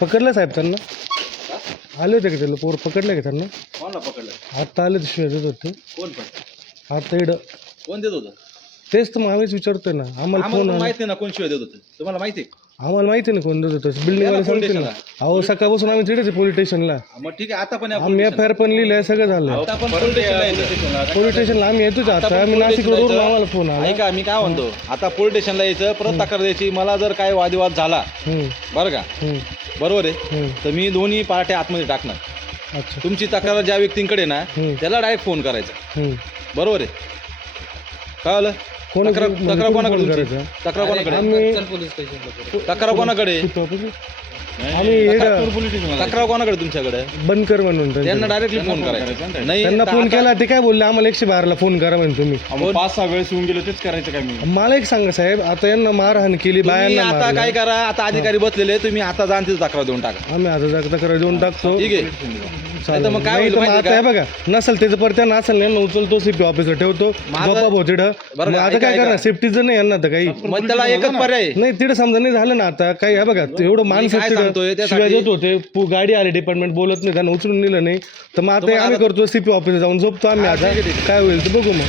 पकडलं साहेब त्यांना? आले होते का त्याला पोर पकडले का त्यांना? कोणाला पकडलं? आता आले शिवाय देत होते कोण पण? आता इकडं. कोण देत होतं? तेच तर मग आम्हीच विचारतोय ना. आम्हाला आम्हाला फोन पण माहिती नाही ना कोण शिवाय देत होतं. तुम्हाला माहिती आहे? आम्हाला माहिती ना कोण देत होतं. बिल्डिंग वाले सांगतील ना. अहो सकाळपासून आम्ही तिथेच पोलीस स्टेशनला. मग ठीक आहे, आता पण या आम्ही एफ आय आर पण लिहिलंय, सगळं झालं. आता पण पोलीस स्टेशनला यायचं. पोलीस स्टेशनला आम्ही येतोच आता. आम्ही नाशिक रोडवरून आम्हाला फोन आला. ऐका, मी काय म्हणतो, आता पोलीस स्टेशनला यायचं, परत तक्रार द्यायची. मला जर काय वादविवाद झाला बरं का, बरोबर आहे, तर मी दोन्ही पार्ट्या आतमध्ये टाकणार. अच्छा. तुमची तक्रार ज्या व्यक्तींकडे ना त्याला डायरेक्ट फोन करायचा. बरोबर आहे, कळलं? तक्रार कोणाकडे तुमची? तक्रार कोणाकडे? तक्रार कोणाकडे? तक्रार कोणाकडे तुमच्याकडे? बनकर म्हणून त्यांना डायरेक्टली फोन करायचा. नाही त्यांना फोन केला ते काय बोलले, आम्हाला 112ला फोन करा म्हणजे तुम्ही. 5-6 वेळेस येऊन गेलो, तेच करायचं काय? मी मला एक सांगा साहेब, आता यांना मारहाण केली, बायांना आता मारलं. काय करा, आता अधिकारी बसलेले, तुम्ही आता जाण तिथे तक्रार देऊन टाका. आम्ही आता तक्रार देऊन टाकतो. ठीक आहे. चालेल. मग काय नाही होईल तर मग माहिती आता हे का? बघा, नसेल त्याचं परत नसेल यांना उचलतो सीपी ऑफिसर ठेवतो, झोपा भाऊ तिथं. बरं का, आता ऐका, काय करणार, ऐका. सेफ्टीचं नाही यांना तर काही. मग त्याला एकच पर्याय आहे. नाही तिथं समजा नाही झालं ना आता काही. हे बघा एवढं माणसं काय तिथं सांगतोय त्यासाठी? शिवाय देत होते, गाडी आली डिपार्टमेंट बोलत नाही, त्यांना उचलून नेलं नाही, तर मग आता आम्ही करतो सीपी ऑफिसर जाऊन झोपतो आम्ही. आता काय होईल ते बघू मग.